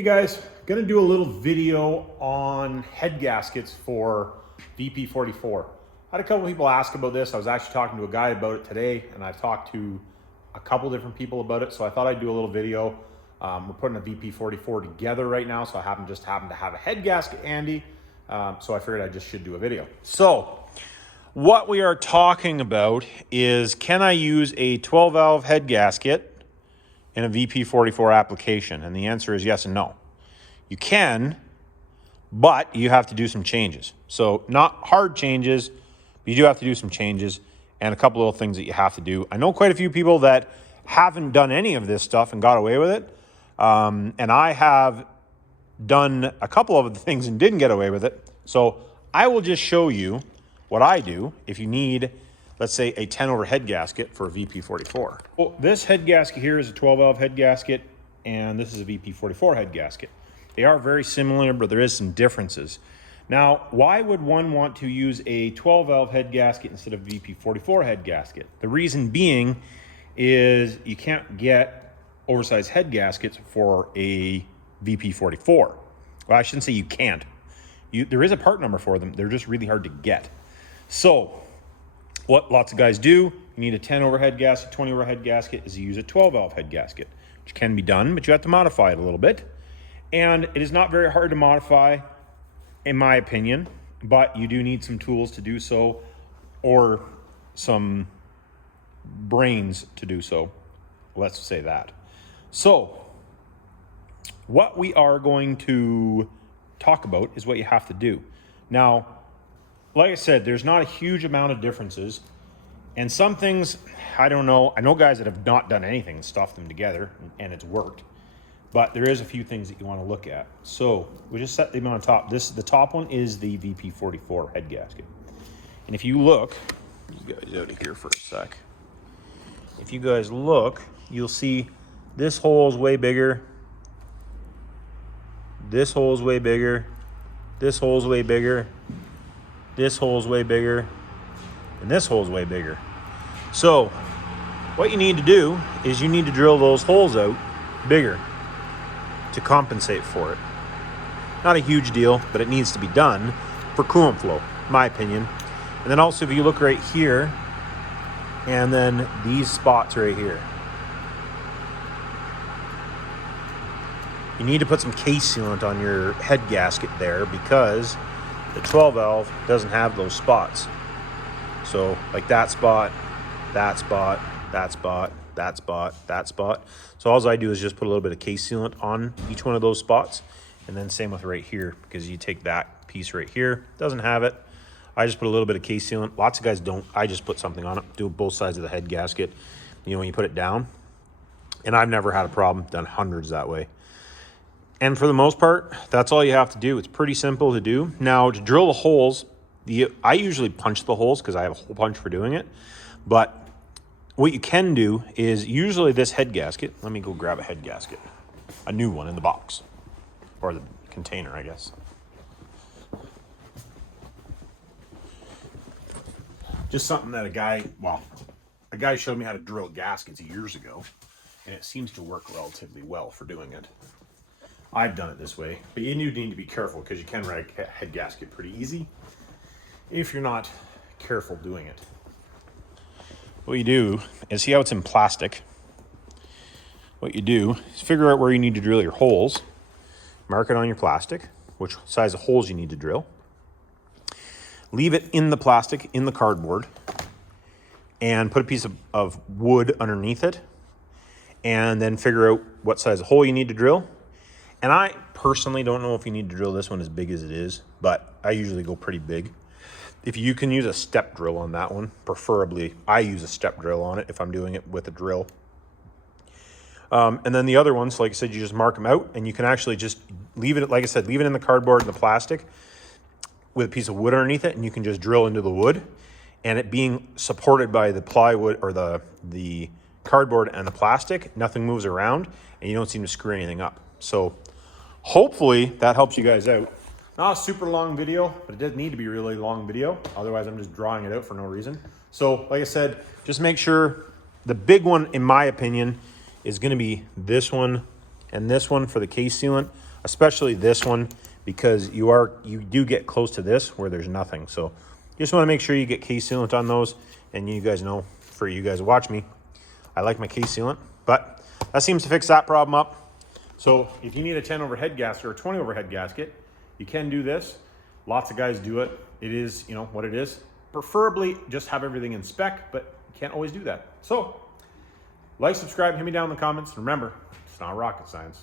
Hey guys, gonna do a little video on head gaskets for vp44. I had a couple people ask about this. I was actually talking to a guy about it today, and I've talked to a couple different people about it, so I thought I'd do a little video. We're putting a vp44 together right now, so I just happen to have a head gasket handy, so I figured I just should do a video. So, what we are talking about is, can I use a 12 valve head gasket in a vp44 application? And the answer is yes and no. You can, but you have to do some changes. So not hard changes, but you do have to do some changes and a couple little things that you have to do. I know quite a few people that haven't done any of this stuff and got away with it. And I have done a couple of the things and didn't get away with it. So I will just show you what I do if you need, let's say, a 10 over head gasket for a vp44. Well, this head gasket here is a 12 valve head gasket, and this is a vp44 head gasket. They are very similar, but there is some differences. Now, why would one want to use a 12 valve head gasket instead of vp44 head gasket? The reason being is you can't get oversized head gaskets for a vp44. Well, I shouldn't say you can't. There is a part number for them. They're just really hard to get. So what lots of guys do, you need a 10 over head gasket, 20 over head gasket, is you use a 12 valve head gasket, which can be done, but you have to modify it a little bit. And it is not very hard to modify, in my opinion, but you do need some tools to do so, or some brains to do so. Let's say that. So what we are going to talk about is what you have to do. Now, like I said, there's not a huge amount of differences, and some things, I don't know. I know guys that have not done anything and stuffed them together and it's worked, but there is a few things that you want to look at. So we just set them on top. The top one is the vp44 head gasket. And if you look, you guys out of here for a sec. If you guys look, you'll see this hole is way bigger. This hole is way bigger. This hole is way bigger. This hole is way bigger. And this hole is way bigger. So what you need to do is you need to drill those holes out bigger to compensate for it. Not a huge deal, but it needs to be done for coolant flow, in my opinion. And then also, if you look right here, and then these spots right here, you need to put some case sealant on your head gasket there, because the 12 valve doesn't have those spots. So like that spot, that spot, that spot, that spot, that spot. So all I do is just put a little bit of case sealant on each one of those spots. And then same with right here, because you take that piece right here, doesn't have it. I just put a little bit of case sealant. Lots of guys don't. I just put something on it, do both sides of the head gasket, you know, when you put it down. And I've never had a problem, done hundreds that way. And for the most part, that's all you have to do. It's pretty simple to do. Now, to drill the holes, I usually punch the holes because I have a hole punch for doing it. But what you can do is, usually this head gasket, let me go grab a head gasket, a new one in the box, or the container, I guess. Just something that a guy showed me how to drill gaskets years ago, and it seems to work relatively well for doing it. I've done it this way, but you do need to be careful, because you can wreck a head gasket pretty easy if you're not careful doing it. What you do is, see how it's in plastic? What you do is figure out where you need to drill your holes, mark it on your plastic, which size of holes you need to drill, leave it in the plastic, in the cardboard, and put a piece of wood underneath it, and then figure out what size of hole you need to drill. And I personally don't know if you need to drill this one as big as it is, but I usually go pretty big. If you can use a step drill on that one, preferably, I use a step drill on it if I'm doing it with a drill. And then the other ones, like I said, you just mark them out, and you can actually just leave it, like I said, leave it in the cardboard and the plastic with a piece of wood underneath it, and you can just drill into the wood. And it being supported by the plywood, or the cardboard and the plastic, nothing moves around, and you don't seem to screw anything up. So hopefully that helps you guys out. Not a super long video, but it does need to be a really long video. Otherwise, I'm just drawing it out for no reason. So like I said, just make sure the big one, in my opinion, is going to be this one and this one for the case sealant, especially this one, because you do get close to this where there's nothing. So you just want to make sure you get case sealant on those. And you guys know, for you guys who watch me, I like my case sealant, but that seems to fix that problem up. So if you need a 10 overhead gasket or a 20 overhead gasket, you can do this. Lots of guys do it. It is, you know, what it is. Preferably just have everything in spec, but you can't always do that. So like, subscribe, hit me down in the comments. Remember, it's not rocket science.